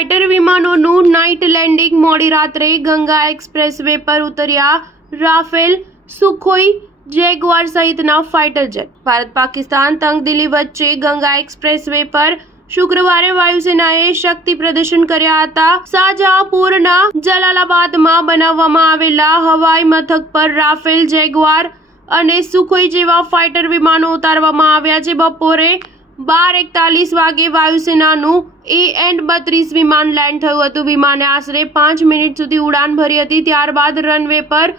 Fighter વિમાનોનું night landing મોડી રાત્રે Ganga expressway પર ઉતર્યા રાફેલ, સુખોઈ, જેગુઆર સહિતના ફાઇટર જેટ। ભારત પાકિસ્તાન તંગદિલી વચ્ચે ગંગા એક્સપ્રેસવે પર શુક્રવારે વાયુસેનાએ શક્તિ પ્રદર્શન કર્યા હતા। શાહજહાંપુરના જલાલાબાદમાં બનાવવામાં આવેલા હવાઈ મથક પર રાફેલ, જેગુઆર અને સુખોઈ જેવા ફાઇટર વિમાનો ઉતારવામાં આવ્યા છે। બપોરે 12:41 વાગે વાયુસેનાનું AN-32 વિમાન લેન્ડ થયું હતું। વિમાને આશરે 5 મિનિટ સુધી ઉડાન ભરી હતી, ત્યારબાદ રનવે પર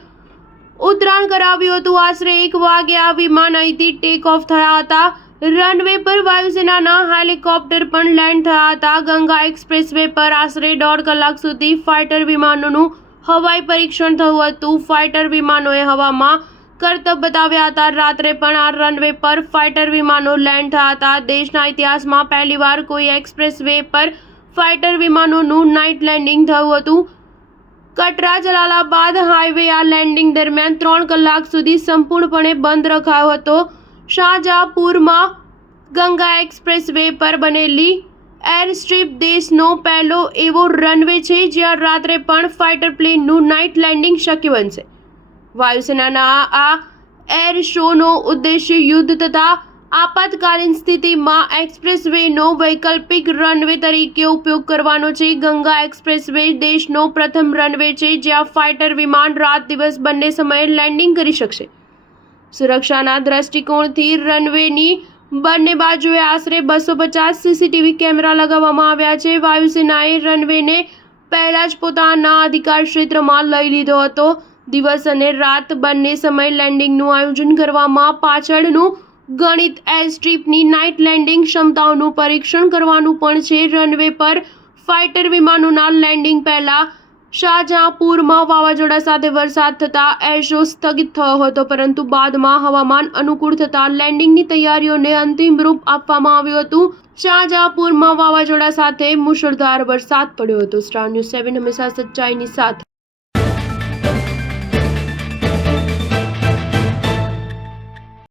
ઉતરાણ કરાવ્યું હતું। આશરે 1 વાગે આ વિમાન અહીંથી ટેક ઓફ થયા હતા। રનવે પર વાયુસેનાના હેલિકોપ્ટર પણ લેન્ડ થયા હતા। ગંગા એક્સપ્રેસવે પર આશરે 1.5 કલાક સુધી ફાઇટર વિમાનોનું હવાઈ પરીક્ષણ થયું હતું। ફાઇટર વિમાનોએ હવામાં કરતબ બતાવ્યા હતા। રાત્રે પણ આ રનવે પર ફાઇટર વિમાનો લેન્ડ થયા હતા। દેશના ઇતિહાસમાં પહેલીવાર કોઈ એક્સપ્રેસવે પર ફાઇટર વિમાનોનું નાઇટ લેન્ડિંગ થયું હતું। કટરા જલાલાબાદ હાઈવે આ લેન્ડિંગ દરમિયાન 3 કલાક સુધી સંપૂર્ણપણે બંધ રખાયો હતો। શાહજહાંપુરમાં ગંગા એક્સપ્રેસવે પર બનેલી એરસ્ટ્રીપ દેશનો પહેલો એવો રનવે છે જ્યાં રાત્રે પણ ફાઇટર પ્લેનનું નાઇટ લેન્ડિંગ શક્ય બનશે। વાયુસેનાના આ એર શોનો ઉદ્દેશ્ય યુદ્ધ તથા આપાતકાલીન સ્થિતિમાં એક્સપ્રેસવેનો વૈકલ્પિક રનવે તરીકે ઉપયોગ કરવાનો છે। ગંગા એક્સપ્રેસવે દેશનો પ્રથમ રનવે છે જ્યાં ફાઇટર વિમાન રાત દિવસ બંને સમયે લેન્ડિંગ કરી શકશે। સુરક્ષાના દ્રષ્ટિકોણથી રનવેની બંને બાજુએ આશરે 250 CCTV કેમેરા લગાવવામાં આવ્યા છે। વાયુસેનાએ રનવેને પહેલા જ પોતાના અધિકાર ક્ષેત્રમાં લઈ લીધો હતો। દિવસ અને રાત બંને સમયે લેન્ડિંગનું આયોજન કરવામાં પાછળનું ગણિત એરસ્ટ્રીપની નાઇટ લેન્ડિંગ ક્ષમતાઓનું પરીક્ષણ કરવાનું પણ છે। રનવે પર ફાઇટર વિમાનોના લેન્ડિંગ પહેલા શાહજહાંપુરમાં વાવાઝોડા સાથે વરસાદ થતાં એર શો સ્થગિત થયો હતો, પરંતુ બાદમાં હવામાન અનુકૂળ થતાં લેન્ડિંગની તૈયારીઓને અંતિમ રૂપ આપવામાં આવ્યું હતું। શાહજહાંપુરમાં વાવાઝોડા સાથે મુશળધાર વરસાદ પડ્યો હતો। સ્ટાર ન્યૂઝ 7 હંમેશા સચ્ચાઈની સાથે।